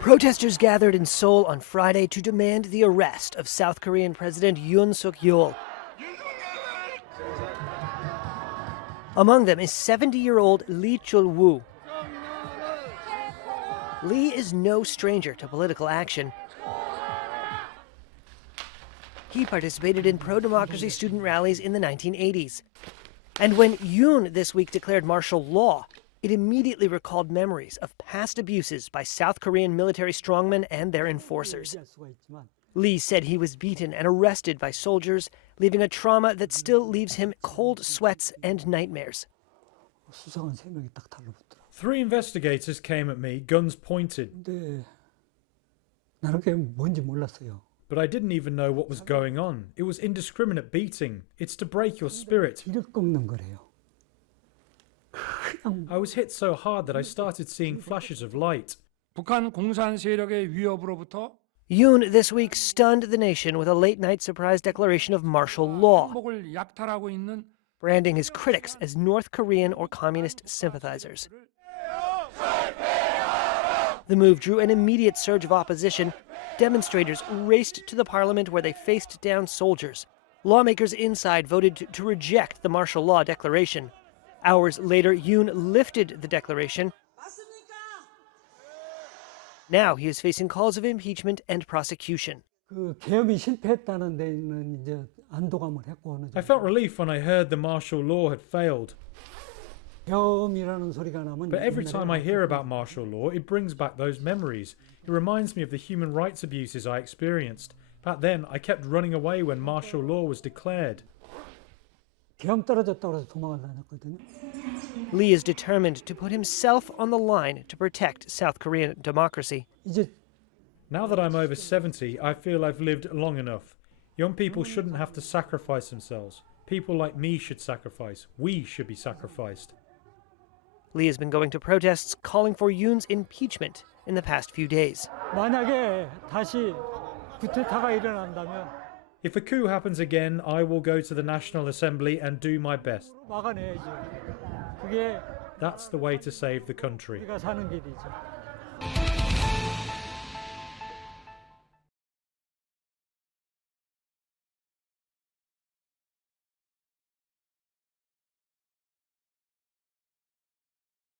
Protesters gathered in Seoul on Friday to demand the arrest of South Korean President Yoon Suk-yeol. Among them is 70-year-old Lee Chul-woo. Lee is no stranger to political action. He participated in pro-democracy student rallies in the 1980s. And when Yoon this week declared martial law, it immediately recalled memories of past abuses by South Korean military strongmen and their enforcers. Lee said he was beaten and arrested by soldiers, leaving a trauma that still leaves him cold sweats and nightmares. 3 investigators came at me, guns pointed. But I didn't even know what was going on. It was indiscriminate beating. It's to break your spirit. I was hit so hard that I started seeing flashes of light. Yoon this week stunned the nation with a late-night surprise declaration of martial law, branding his critics as North Korean or communist sympathizers. The move drew an immediate surge of opposition. Demonstrators raced to the parliament where they faced down soldiers. Lawmakers inside voted to reject the martial law declaration. Hours later, Yoon lifted the declaration. Now he is facing calls of impeachment and prosecution. I felt relief when I heard the martial law had failed. But every time I hear about martial law, it brings back those memories. It reminds me of the human rights abuses I experienced. Back then, I kept running away when martial law was declared. Lee is determined to put himself on the line to protect South Korean democracy. Now that I'm over 70, I feel I've lived long enough. Young people shouldn't have to sacrifice themselves. People like me should sacrifice. We should be sacrificed. Lee has been going to protests calling for Yoon's impeachment in the past few days. If a coup happens again, I will go to the National Assembly and do my best. That's the way to save the country.